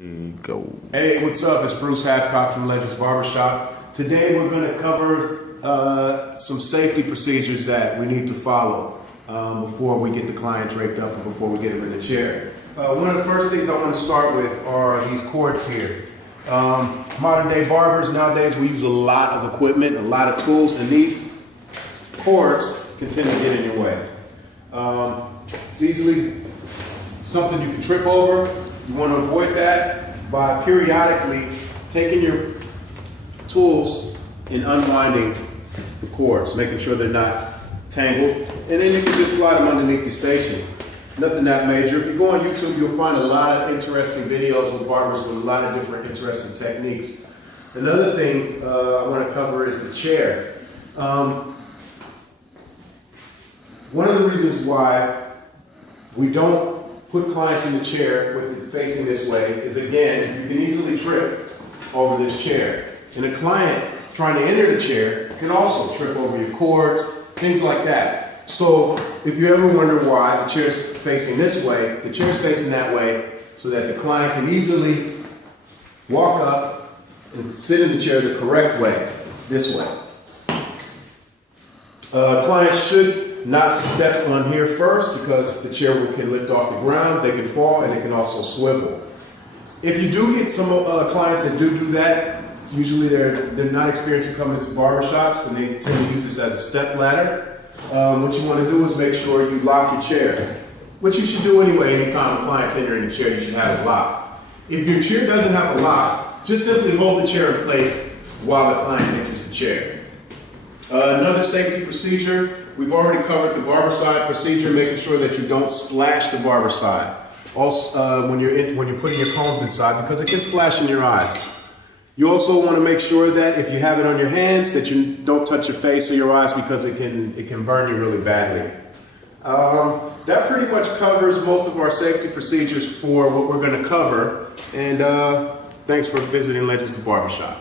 Go. Hey, what's up? It's Bruce Hathcock from Legends Barbershop. Today we're going to cover some safety procedures that we need to follow before we get the client draped up and before we get him in the chair. One of the first things I want to start with are these cords here. Modern day barbers, nowadays we use a lot of equipment, a lot of tools, and these cords can tend to get in your way. It's easily something you can trip over. You want to avoid that by periodically taking your tools and unwinding the cords, making sure they're not tangled, and then you can just slide them underneath your station. Nothing that major. If you go on YouTube, you'll find a lot of interesting videos with barbers with a lot of different interesting techniques. Another thing I want to cover is the chair. One of the reasons why we don't put clients in the chair with it facing this way is, again, you can easily trip over this chair. And a client trying to enter the chair can also trip over your cords, things like that. So if you ever wonder why the chair's facing this way, the chair's facing that way so that the client can easily walk up and sit in the chair the correct way, this way. Clients should not step on here first because the chair can lift off the ground, they can fall, and it can also swivel. If you do get some clients that do that, usually they're not experienced in coming to barbershops and they tend to use this as a step ladder. What you want to do is make sure you lock your chair. What you should do anyway, anytime a client's entering the chair, you should have it locked. If your chair doesn't have a lock, just simply hold the chair in place while the client enters the chair. Another safety procedure, we've already covered the barber side procedure, making sure that you don't splash the barber side. Also, when you're putting your combs inside, because it can splash in your eyes. You also want to make sure that if you have it on your hands, that you don't touch your face or your eyes because it can burn you really badly. That pretty much covers most of our safety procedures for what we're going to cover. And thanks for visiting Legends of Barbershop.